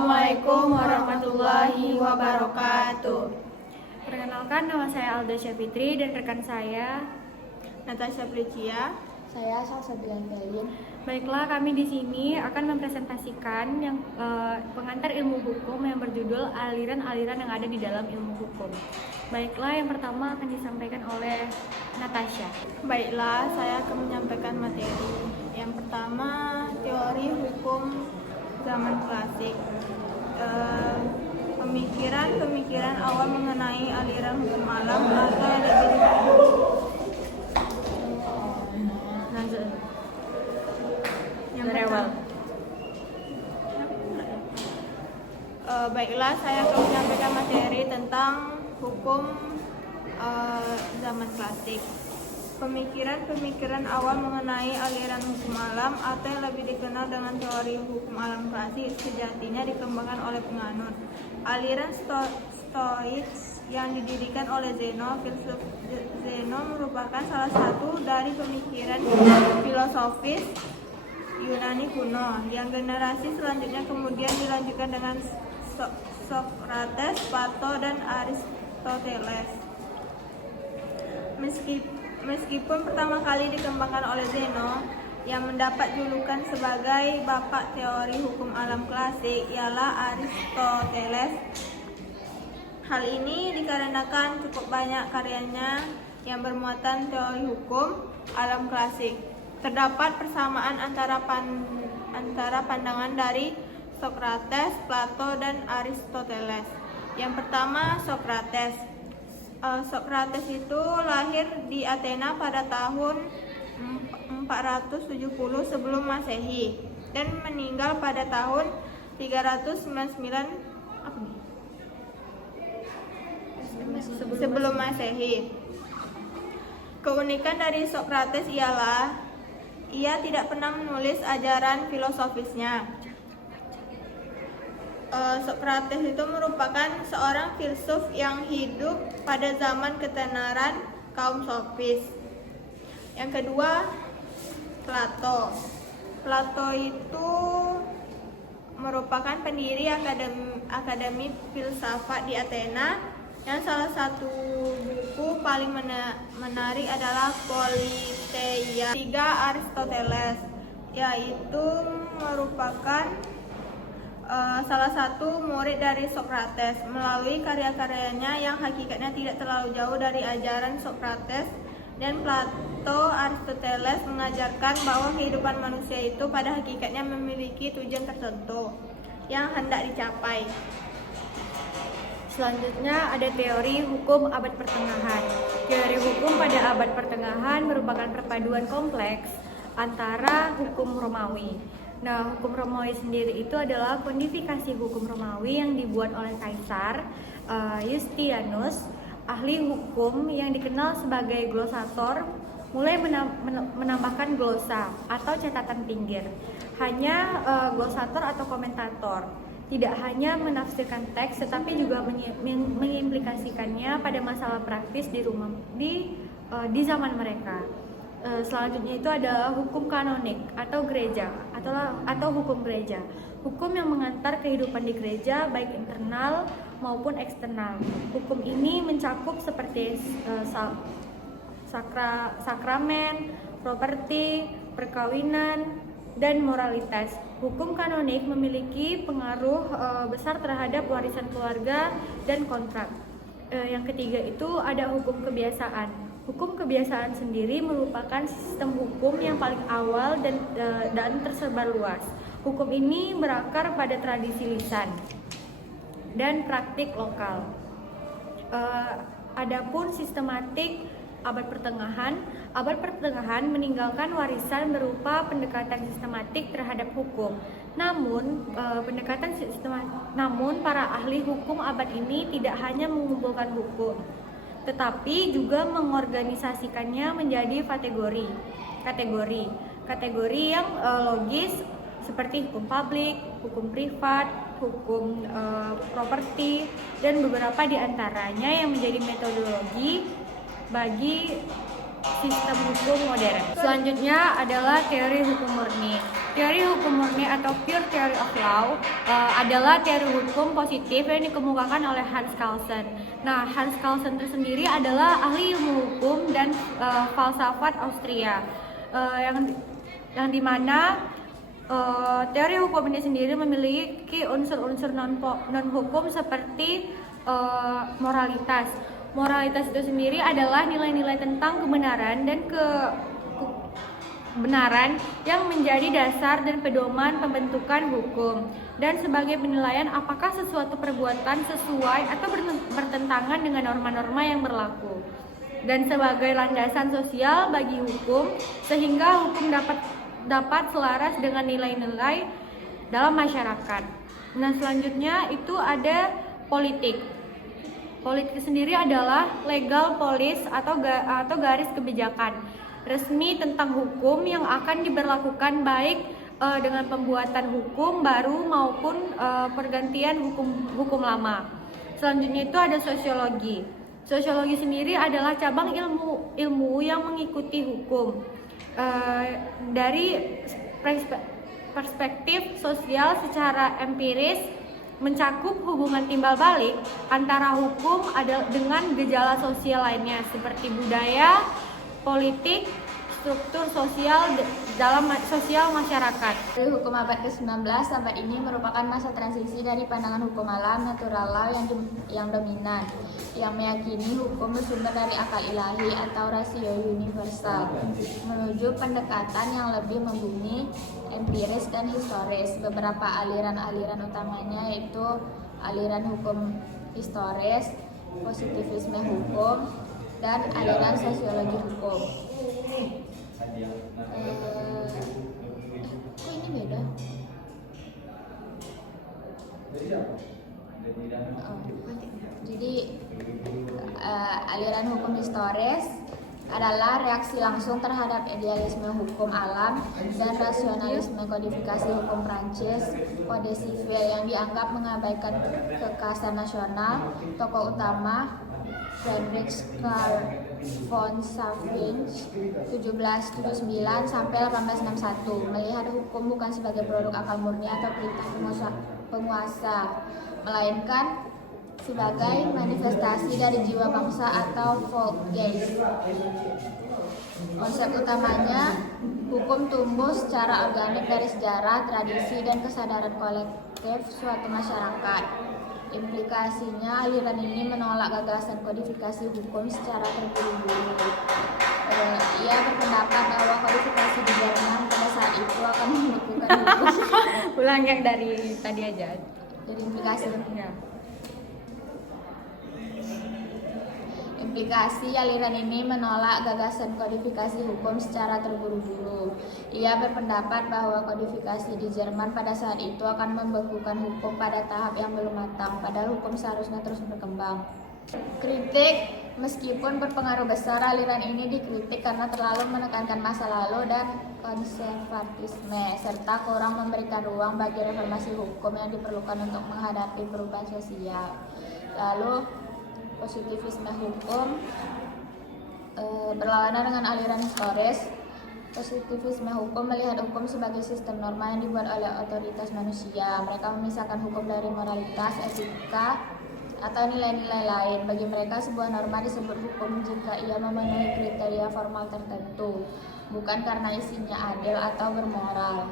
Assalamualaikum warahmatullahi wabarakatuh. Perkenalkan, nama saya Alda Syafitri dan rekan saya Natasha Pricia. Saya Salsa Belin. Baiklah, kami di sini akan mempresentasikan pengantar ilmu hukum yang berjudul aliran-aliran yang ada di dalam ilmu hukum. Baiklah, yang pertama akan disampaikan oleh Natasha. Baiklah, saya akan menyampaikan materi. Yang pertama, teori hukum zaman klasik. Pemikiran awal mengenai aliran hukum alam atau yang baiklah, saya akan menyampaikan materi tentang hukum zaman klasik. Pemikiran awal mengenai aliran hukum alam atau yang lebih dikenal dengan teori hukum alam klasik sejatinya dikembangkan oleh penganut aliran Stoics yang didirikan oleh Zeno. Filsuf Zeno merupakan salah satu dari pemikiran filosofis Yunani kuno yang generasi selanjutnya kemudian dilanjutkan dengan Socrates, Plato, dan Aristoteles. Meskipun pertama kali dikembangkan oleh Zeno, yang mendapat julukan sebagai bapak teori hukum alam klasik ialah Aristoteles. Hal ini dikarenakan cukup banyak karyanya yang bermuatan teori hukum alam klasik. Terdapat persamaan antara pandangan dari Socrates, Plato, dan Aristoteles. Yang pertama, Socrates. Socrates itu lahir di Athena pada tahun 470 sebelum Masehi dan meninggal pada tahun 399 sebelum Masehi. Keunikan dari Socrates ialah ia tidak pernah menulis ajaran filosofisnya. Socrates itu merupakan seorang filsuf yang hidup pada zaman ketenaran kaum sofis. Yang kedua, Plato. Plato itu merupakan pendiri akademi filsafat di Athena, yang salah satu buku paling menarik adalah Politeia. Tiga, Aristoteles, yaitu merupakan salah satu murid dari Socrates. Melalui karya-karyanya yang hakikatnya tidak terlalu jauh dari ajaran Socrates dan Plato, Aristoteles mengajarkan bahwa kehidupan manusia itu pada hakikatnya memiliki tujuan tertentu yang hendak dicapai. Selanjutnya ada teori hukum abad pertengahan. Teori hukum pada abad pertengahan merupakan perpaduan kompleks antara hukum Romawi. Nah, hukum Romawi sendiri itu adalah kodifikasi hukum Romawi yang dibuat oleh Kaisar Yustianus, ahli hukum yang dikenal sebagai glosator, mulai menambahkan glosa atau catatan pinggir. Hanya glosator atau komentator, tidak hanya menafsirkan teks tetapi juga mengimplikasikannya pada masalah praktis di zaman mereka. Selanjutnya itu adalah hukum kanonik atau gereja atau hukum gereja. Hukum yang mengantar kehidupan di gereja baik internal maupun eksternal. Hukum ini mencakup seperti sakramen, properti, perkawinan, dan moralitas. Hukum kanonik memiliki pengaruh besar terhadap warisan keluarga dan kontrak. Yang ketiga itu ada hukum kebiasaan. Hukum kebiasaan sendiri merupakan sistem hukum yang paling awal dan tersebar luas. Hukum ini berakar pada tradisi lisan dan praktik lokal. Adapun sistematik abad pertengahan meninggalkan warisan berupa pendekatan sistematik terhadap hukum. Namun para ahli hukum abad ini tidak hanya mengumpulkan hukum, tetapi juga mengorganisasikannya menjadi kategori yang logis seperti hukum publik, hukum privat, hukum properti, dan beberapa di antaranya yang menjadi metodologi bagi sistem hukum modern. Selanjutnya adalah teori hukum murni. Teori hukum murni atau pure theory of law adalah teori hukum positif yang dikemukakan oleh Hans Kelsen. Nah, Hans Kelsen tersendiri adalah ahli ilmu hukum dan falsafat Austria, yang dimana teori hukum ini sendiri memiliki unsur-unsur non hukum seperti moralitas. Moralitas itu sendiri adalah nilai-nilai tentang kebenaran dan kebenaran yang menjadi dasar dan pedoman pembentukan hukum, dan sebagai penilaian apakah sesuatu perbuatan sesuai atau bertentangan dengan norma-norma yang berlaku, dan sebagai landasan sosial bagi hukum sehingga hukum dapat selaras dengan nilai-nilai dalam masyarakat. Nah, selanjutnya itu ada politik. Politik sendiri adalah legal policy atau garis kebijakan resmi tentang hukum yang akan diberlakukan baik dengan pembuatan hukum baru maupun pergantian hukum lama. Selanjutnya itu ada sosiologi. Sosiologi sendiri adalah cabang ilmu yang mengikuti hukum dari perspektif sosial secara empiris, mencakup hubungan timbal balik antara hukum dengan gejala sosial lainnya seperti budaya, politik, struktur sosial dalam sosial masyarakat. Dari hukum abad ke-19 sampai ini merupakan masa transisi dari pandangan hukum alam natural law yang dominan, yang meyakini hukum bersumber dari akal ilahi atau rasio universal, menuju pendekatan yang lebih membumi, empiris dan historis. Beberapa aliran-aliran utamanya yaitu aliran hukum historis, positivisme hukum, dan aliran sosiologi hukum. Kok ini beda? Jadi aliran hukum historis adalah reaksi langsung terhadap idealisme hukum alam dan rasionalisme kodifikasi hukum Prancis, kode sivil yang dianggap mengabaikan kekhasan nasional. Tokoh utama Friedrich Karl von Savigny 1779 sampai 1861 melihat hukum bukan sebagai produk akal murni atau perintah penguasa, melainkan sebagai manifestasi dari jiwa bangsa atau Volksgeist. Konsep utamanya, hukum tumbuh secara organik dari sejarah, tradisi, dan kesadaran kolektif suatu masyarakat. Implikasinya, aliran ini menolak gagasan kodifikasi hukum secara terburu-buru. Ia berpendapat bahwa kodifikasi di Jerman pada saat itu akan membukukan hukum. Ulang yang dari tadi aja. Jadi implikasinya. Implikasi aliran ini menolak gagasan kodifikasi hukum secara terburu-buru. Ia berpendapat bahwa kodifikasi di Jerman pada saat itu akan membekukan hukum pada tahap yang belum matang, padahal hukum seharusnya terus berkembang. Kritik, meskipun berpengaruh besar, aliran ini dikritik karena terlalu menekankan masa lalu dan konservatisme, serta kurang memberikan ruang bagi reformasi hukum yang diperlukan untuk menghadapi perubahan sosial. Lalu, positivisme hukum berlawanan dengan aliran historis. Positivisme hukum melihat hukum sebagai sistem norma yang dibuat oleh otoritas manusia. Mereka memisahkan hukum dari moralitas, etika, atau nilai-nilai lain. Bagi mereka, sebuah norma disebut hukum jika ia memenuhi kriteria formal tertentu, bukan karena isinya adil atau bermoral.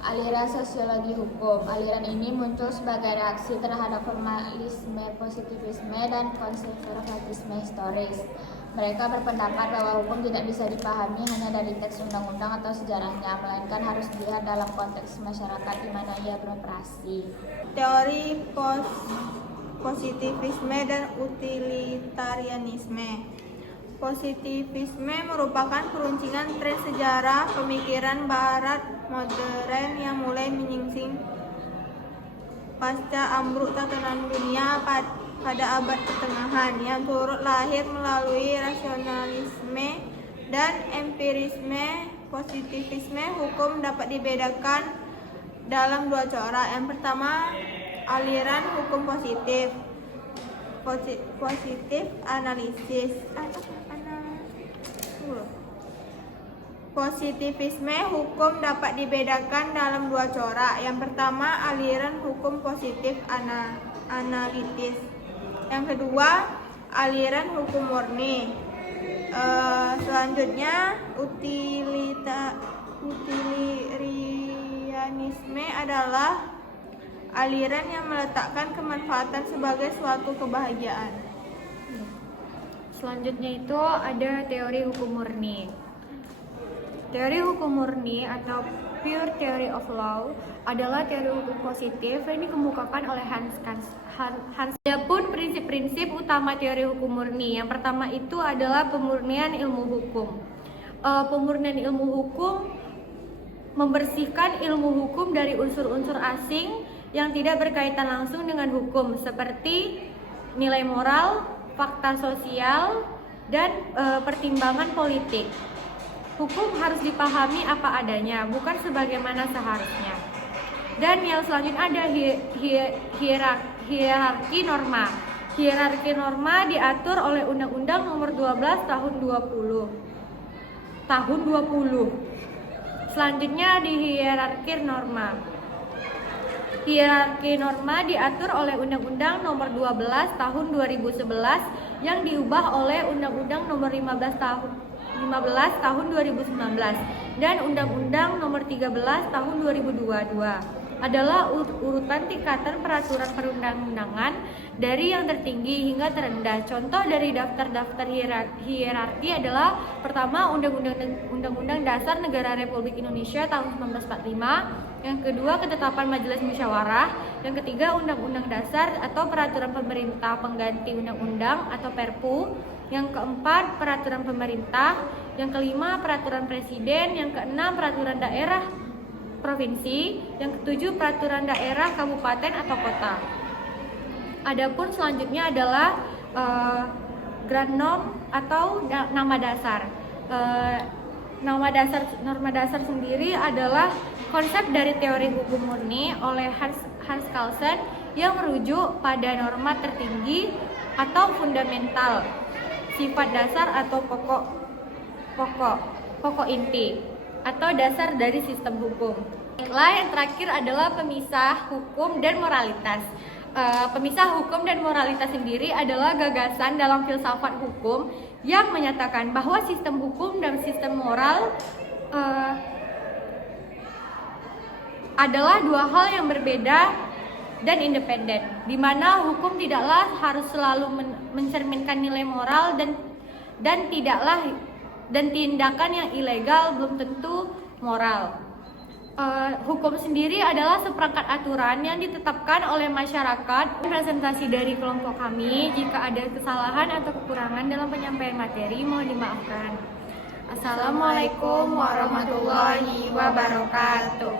Aliran sosiologi hukum. Aliran ini muncul sebagai reaksi terhadap formalisme positivisme dan konservatisme historis. Mereka berpendapat bahwa hukum tidak bisa dipahami hanya dari teks undang-undang atau sejarahnya, melainkan harus dilihat dalam konteks masyarakat di mana ia beroperasi. Teori positivisme dan utilitarianisme. Positivisme merupakan peruncingan tren sejarah pemikiran Barat modern yang mulai menyingsing pasca ambruk tatanan dunia pada abad pertengahan, yang turut lahir melalui rasionalisme dan empirisme. Positivisme hukum dapat dibedakan dalam dua corak. Yang pertama, aliran hukum positif Positivisme hukum dapat dibedakan dalam dua corak. Yang pertama, aliran hukum positif analitis. Yang kedua, aliran hukum murni. Selanjutnya, utilitarianisme adalah aliran yang meletakkan kemanfaatan sebagai suatu kebahagiaan. Selanjutnya itu ada teori hukum murni. Teori hukum murni atau pure theory of law adalah teori hukum positif yang dikemukakan oleh Hans. Adapun prinsip-prinsip utama teori hukum murni, yang pertama itu adalah pemurnian ilmu hukum. Pemurnian ilmu hukum membersihkan ilmu hukum dari unsur-unsur asing yang tidak berkaitan langsung dengan hukum, seperti nilai moral, fakta sosial, dan pertimbangan politik. Hukum harus dipahami apa adanya, bukan sebagaimana seharusnya. Dan yang selanjutnya ada hierarki norma. Hierarki norma diatur oleh Undang-Undang Nomor 12 Tahun 20. Selanjutnya di hierarki norma. Hierarki norma diatur oleh Undang-Undang Nomor 12 Tahun 2011 yang diubah oleh Undang-Undang Nomor 15 Tahun 2019 dan Undang-Undang Nomor 13 Tahun 2022 adalah urutan tingkatan peraturan perundang-undangan dari yang tertinggi hingga terendah. Contoh dari daftar-daftar hierarki adalah pertama Undang-Undang Dasar Negara Republik Indonesia tahun 1945, yang kedua Ketetapan Majelis Musyawarah, yang ketiga Undang-Undang Dasar atau Peraturan Pemerintah Pengganti Undang-Undang atau Perpu, yang keempat Peraturan Pemerintah, yang kelima Peraturan Presiden, yang keenam Peraturan Daerah Provinsi, yang ketujuh Peraturan Daerah Kabupaten atau Kota. Adapun selanjutnya adalah grand norm atau nama dasar. Norma dasar sendiri adalah konsep dari teori hukum murni oleh Hans Kelsen yang merujuk pada norma tertinggi atau fundamental, sifat dasar atau pokok inti atau dasar dari sistem hukum. Baiklah, yang terakhir adalah pemisah hukum dan moralitas. Pemisah hukum dan moralitas sendiri adalah gagasan dalam filsafat hukum yang menyatakan bahwa sistem hukum dan sistem moral adalah dua hal yang berbeda dan independen, di mana hukum tidaklah harus selalu mencerminkan nilai moral dan tindakan yang ilegal belum tentu moral. Hukum sendiri adalah seperangkat aturan yang ditetapkan oleh masyarakat. Presentasi dari kelompok kami, jika ada kesalahan atau kekurangan dalam penyampaian materi mohon dimaafkan. Assalamualaikum warahmatullahi wabarakatuh.